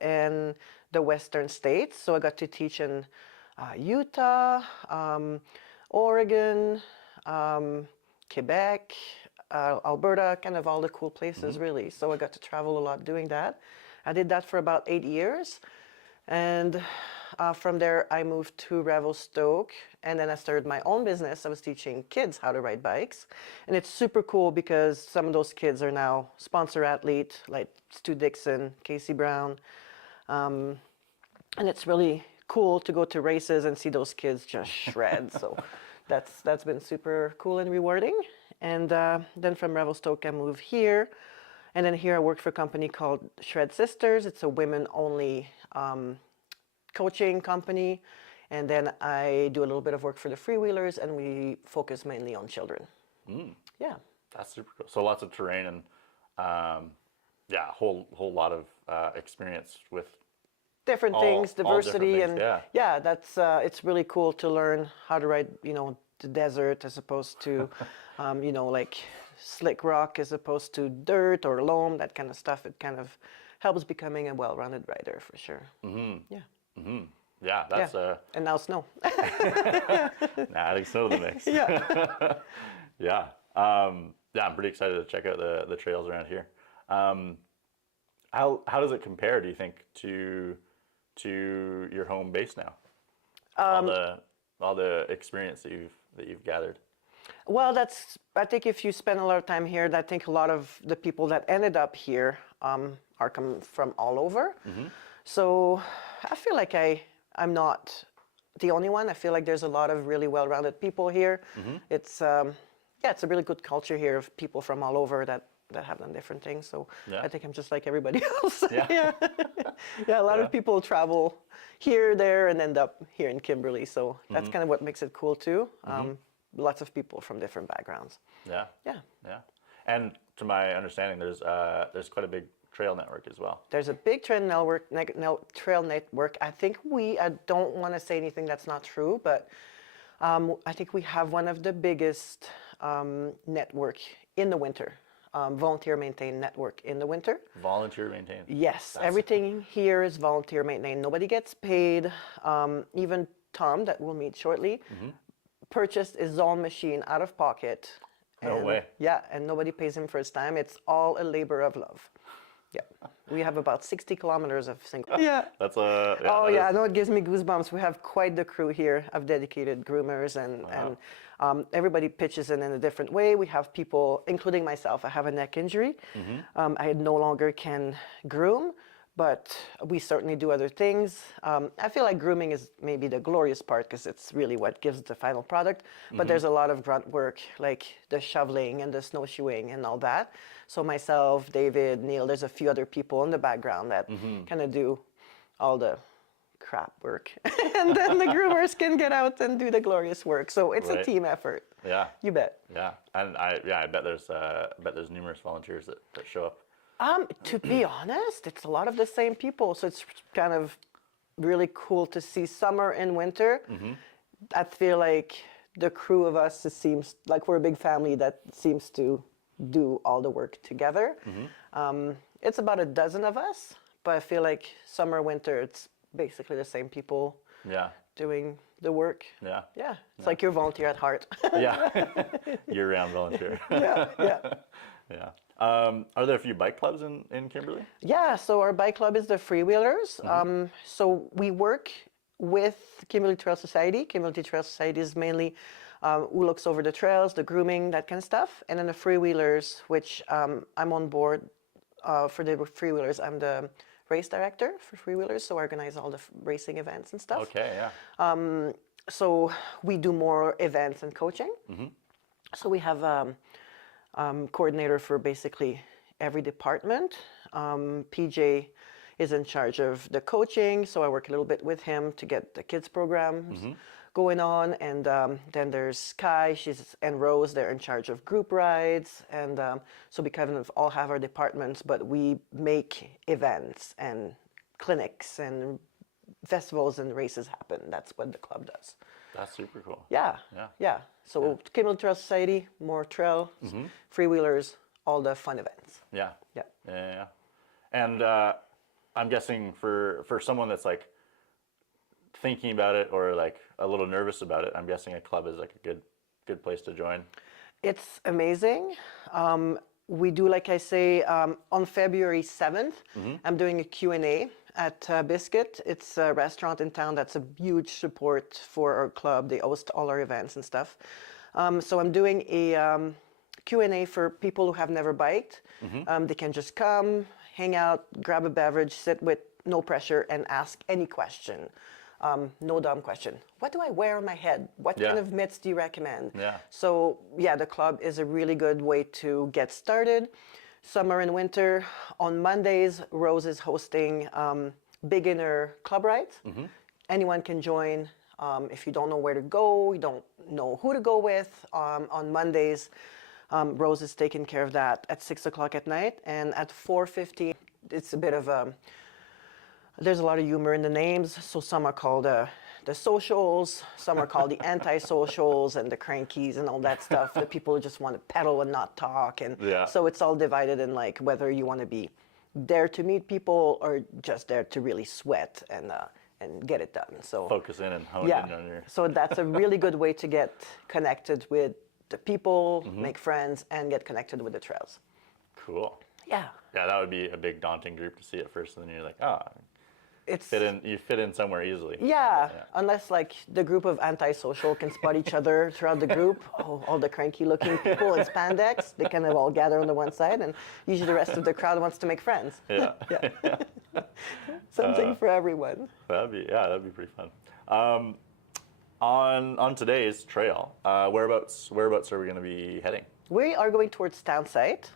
in the western states. So I got to teach in Utah, Oregon, Quebec, Alberta, kind of all the cool places really. So I got to travel a lot doing that. I did that for about 8 years. And from there, I moved to Revelstoke, and then I started my own business. I was teaching kids how to ride bikes, and it's super cool because some of those kids are now sponsor athlete, like Stu Dixon, Casey Brown, and it's really cool to go to races and see those kids just shred. So that's been super cool and rewarding. And then from Revelstoke, I moved here. And then here I work for a company called Shred Sisters. It's a women-only coaching company. And then I do a little bit of work for the freewheelers, and we focus mainly on children. Yeah. That's super cool. So lots of terrain and yeah, whole lot of experience with Different things, diversity, different things, and yeah, that's it's really cool to learn how to ride, the desert as opposed to, like slick rock as opposed to dirt or loam, that kind of stuff. It kind of helps becoming a well-rounded rider for sure. Yeah. Yeah, that's and now snow. adding snow to the mix. Yeah. Yeah. Yeah, I'm pretty excited to check out the trails around here. How does it compare, do you think, to your home base now? All the experience that you've gathered. Well, I think if you spend a lot of time here, I think a lot of the people that ended up here are coming from all over. So I feel like I'm not the only one. I feel like there's a lot of really well-rounded people here. It's it's a really good culture here of people from all over that have done different things. So I think I'm just like everybody else. Yeah. A lot of people travel here, there, and end up here in Kimberley. So that's kind of what makes it cool too. Lots of people from different backgrounds. Yeah. And to my understanding, there's quite a big trail network as well. There's a big trail network. I think I don't want to say anything that's not true, but I think we have one of the biggest network in the winter. Volunteer maintained network in the winter. Volunteer maintained. Yes, everything here is volunteer maintained. Nobody gets paid. Even Tom, that we'll meet shortly, purchased his own machine out of pocket. No way. Yeah, and nobody pays him for his time. It's all a labor of love. Yeah, we have about 60 kilometers of single. Yeah. That's a. Yeah, oh yeah, I know, it gives me goosebumps. We have quite the crew here of dedicated groomers, and everybody pitches in a different way. We have people, including myself. I have a neck injury. I no longer can groom, but we certainly do other things. I feel like grooming is maybe the glorious part because it's really what gives the final product. But there's a lot of grunt work, like the shoveling and the snowshoeing and all that. So myself, David, Neil, there's a few other people in the background that kind of do all the crap work. And then the groomers can get out and do the glorious work. So it's a team effort. Yeah. You bet. Yeah. And I bet there's numerous volunteers that show up. To be honest, it's a lot of the same people. So it's kind of really cool to see summer and winter. I feel like the crew of us, it seems like we're a big family that seems to do all the work together. It's about a dozen of us, but I feel like summer, winter, it's basically the same people doing the work. Yeah. It's like you're volunteer at heart. Year-round volunteer. Yeah. Are there a few bike clubs in Kimberley? Yeah, so our bike club is the Freewheelers. So we work with Kimberley Trail Society. Kimberley Trail Society is mainly who looks over the trails, the grooming, that kind of stuff. And then the Freewheelers, which I'm on board for the Freewheelers. I'm the race director for Freewheelers, so I organize all the racing events and stuff. Okay, yeah. So we do more events and coaching. So we have coordinator for basically every department. PJ is in charge of the coaching, so I work a little bit with him to get the kids programs going on. And then there's Kai, and Rose, they're in charge of group rides. And so we kind of all have our departments, but we make events and clinics and festivals and races happen. That's what the club does. That's super cool. Yeah. So Kimberley Trail Society, more trail, freewheelers, all the fun events. Yeah. And I'm guessing for someone that's like thinking about it or like a little nervous about it, I'm guessing a club is like a good place to join. It's amazing. We do, like I say, on February 7th, I'm doing a Q&A at Biscuit. It's a restaurant in town that's a huge support for our club. They host all our events and stuff. So I'm doing a Q&A for people who have never biked. They can just come, hang out, grab a beverage, sit with no pressure, and ask any question. No dumb question. What do I wear on my head? What kind of mitts do you recommend? Yeah. So yeah, the club is a really good way to get started. Summer and winter. On Mondays, Rose is hosting beginner club rides. Anyone can join. If you don't know where to go, you don't know who to go with, on Mondays, Rose is taking care of that at 6 o'clock at night. And at 4:50, it's a bit of a, there's a lot of humor in the names. So some are called the socials, some are called the anti-socials and the crankies and all that stuff. The people who just want to pedal and not talk. And so it's all divided in like whether you want to be there to meet people or just there to really sweat and get it done. So focus in and hone in on your. So that's a really good way to get connected with the people, make friends, and get connected with the trails. Cool. Yeah. Yeah, that would be a big daunting group to see at first, and then you're like, it's you fit in somewhere easily. Yeah, unless like the group of antisocial can spot each other throughout the group. Oh, all the cranky-looking people in spandex, they kind of all gather on the one side, and usually the rest of the crowd wants to make friends. Yeah. Something for everyone. That'd be pretty fun. On today's trail, whereabouts are we going to be heading? We are going towards town site.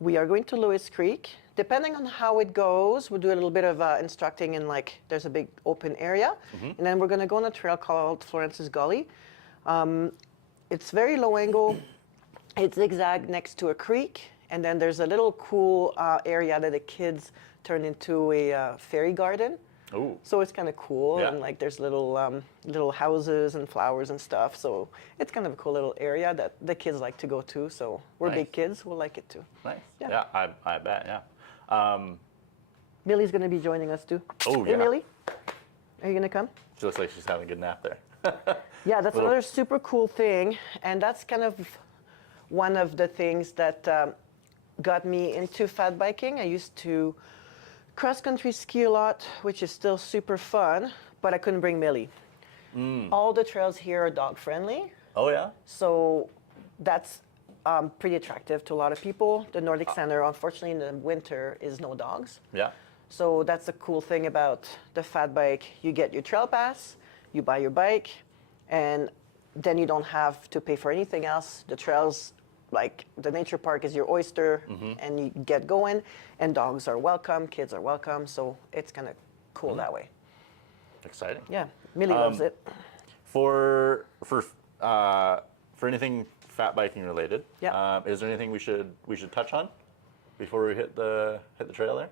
We are going to Lewis Creek. Depending on how it goes, we'll do a little bit of instructing in like, there's a big open area. And then we're going to go on a trail called Florence's Gully. It's very low angle. It's zigzag next to a creek. And then there's a little cool area that the kids turn into a fairy garden. Ooh. So it's kind of cool, and like there's little houses and flowers and stuff. So it's kind of a cool little area that the kids like to go to. So we're big kids, we'll like it too. Nice. Yeah, I bet. Yeah. Millie's going to be joining us too. Oh Hey, yeah. Millie, are you going to come? She looks like she's having a good nap there. Yeah, that's another super cool thing, and that's kind of one of the things that got me into fat biking. I used to cross-country ski a lot, which is still super fun, but I couldn't bring Millie. All the trails here are dog-friendly. Oh yeah? So that's pretty attractive to a lot of people. The Nordic Center, unfortunately, in the winter is no dogs. Yeah. So that's the cool thing about the fat bike. You get your trail pass, you buy your bike, and then you don't have to pay for anything else. The trails, like the nature park is your oyster, and you get going, and dogs are welcome, kids are welcome, so it's kind of cool that way. Exciting. Yeah, Millie loves it. For anything fat biking related, Yeah. Is there anything we should touch on before we hit the trail there?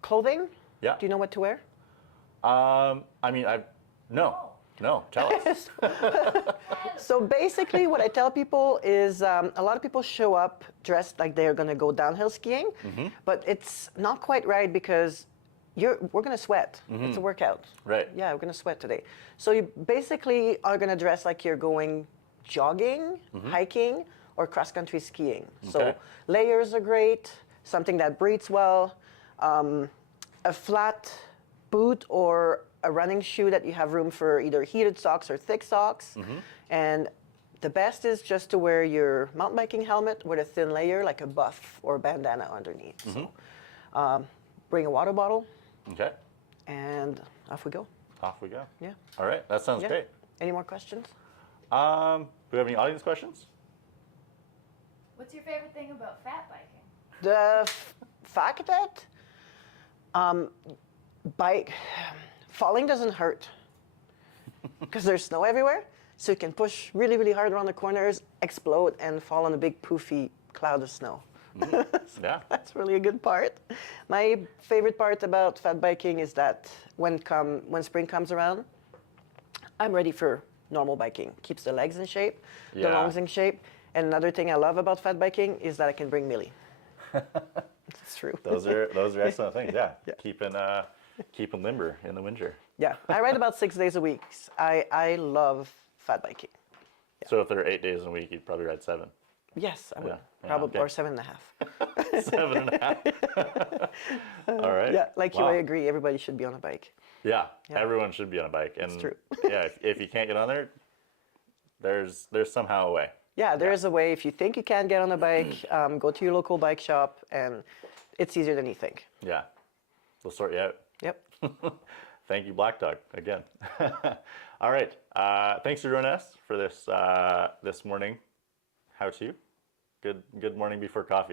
Clothing? Yeah. Do you know what to wear? I mean, no, tell us. So basically what I tell people is a lot of people show up dressed like they're going to go downhill skiing, but it's not quite right because we're going to sweat. It's a workout. Right. Yeah, we're going to sweat today. So you basically are going to dress like you're going jogging, hiking, or cross-country skiing. So layers are great, something that breathes well, a flat boot or a running shoe that you have room for either heated socks or thick socks. And the best is just to wear your mountain biking helmet with a thin layer, like a buff or a bandana underneath. So bring a water bottle. Okay. And off we go. Off we go. Yeah. All right. That sounds great. Any more questions? Do we have any audience questions? What's your favorite thing about fat biking? The fact that falling doesn't hurt because there's snow everywhere, so you can push really, really hard around the corners, explode, and fall on a big poofy cloud of snow. Yeah. That's really a good part. My favorite part about fat biking is that when spring comes around, I'm ready for normal biking. Keeps the legs in shape, the lungs in shape. And another thing I love about fat biking is that I can bring Millie. It's true. Those are excellent things. Yeah, keeping limber in the winter. Yeah, I ride about 6 days a week. I love fat biking. So if there are 8 days in a week, you'd probably ride 7. Yes, I would. Yeah, Probably, okay. or 7.5. 7.5. All right. Yeah, like you, Wow. I agree. Everybody should be on a bike. Yeah, everyone should be on a bike. And true. yeah, if you can't get on there, there's somehow a way. Yeah, there is a way. If you think you can't get on a bike, go to your local bike shop, and it's easier than you think. Yeah, they'll sort you out. Yep. Thank you, Black Dog, again. All right. Thanks for joining us for this this morning how-to. Good morning before coffee.